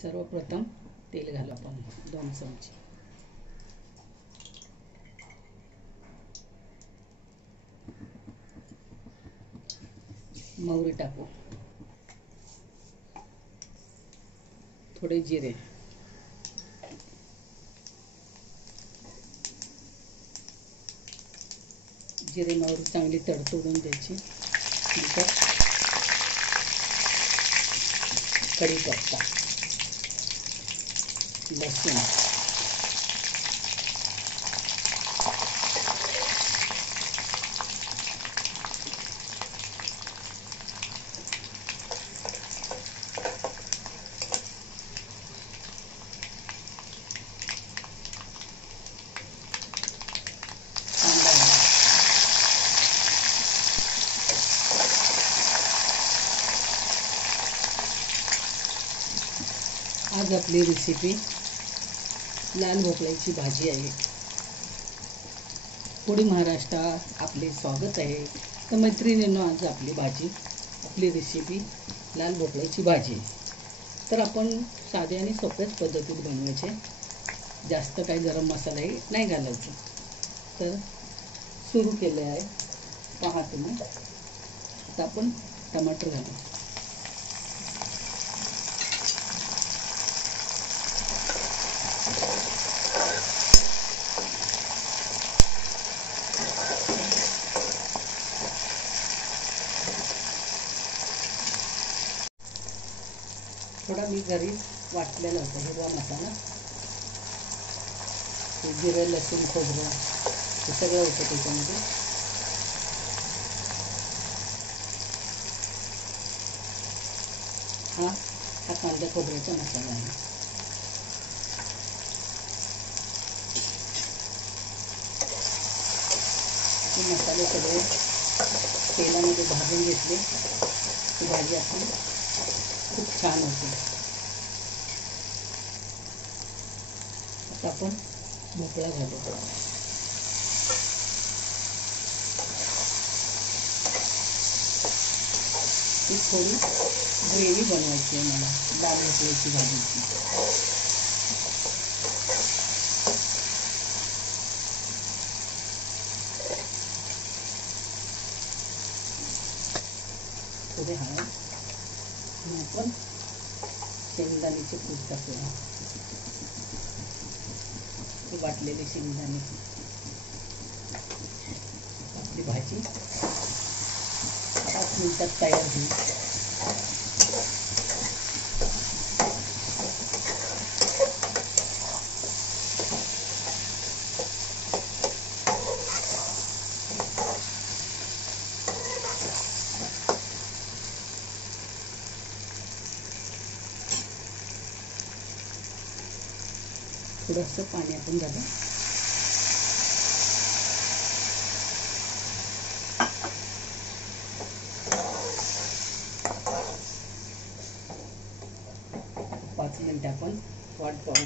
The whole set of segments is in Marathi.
सर्वप्रथम तेल घालू आपण 2 चमचे. मोहरी टाकू, थोडे जिरे, जिरे मोहरी चांगली तडतडून द्यायची. नंतर कढीपत्ता, लसूण, आज आपली रेसिपी लाल भोपळ्याची भाजी आहे. फूडी महाराष्ट्रात आपले स्वागत आहे. तर मैत्रिणींनो, आज आपली रेसिपी लाल भोपळ्याची भाजी. तर आपण साध्या आणि सोप्याच पद्धतीत बनवायचे, जास्त काही गरम मसालाही नाही घालायचे. तर सुरू केले आहे, पहा तुम्ही. आता आपण टमाटर घालू. थोडा मी घरी वाटलेला होता हिरवा मसाला, जिरे, लसूण, खोबरं हे सगळं होतं त्याच्यामध्ये. हा कांदा खोबऱ्याचा मसाला आहे. हे मसाले सगळे तेलामध्ये भाजून घेतले ही भाजी आपली खूप छान होते. आता आपण भोपळा घालू. ही थोडी ग्रेव्ही बनवायची आहे मला लाल भोपळ्याची भाजीची. थोडे हळद, आपण शेंगदाण्याचे कूट टाकूया. वाटलेले शेंगदाणे. आपली भाजी 5 मिनिटात तयार होईल. थोडंसं पाणी आपण घालू. पाच मिनिट आपण वाट पाहू.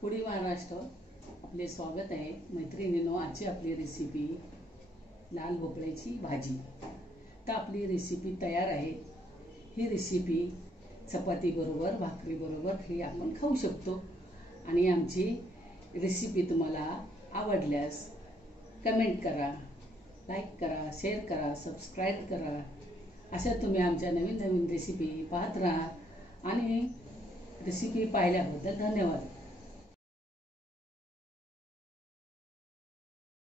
फूडी महाराष्ट्र आपले स्वागत आहे. मैत्रिणींनो, आजची आपली रेसिपी लाल भोपळ्याची भाजी. तर आपली रेसिपी तयार आहे. ही रेसिपी चपाती बरोबर, भाकरी बरोबर हे आपण खाऊ शकतो. आणि आमची रेसिपी तुम्हाला आवडल्यास कमेंट करा, लाईक करा, शेअर करा, सबस्क्राईब करा. अशा तुम्ही आमच्या नवीन नवीन रेसिपी पाहत राहा. आणि रेसिपी पाहिल्याबद्दल धन्यवाद.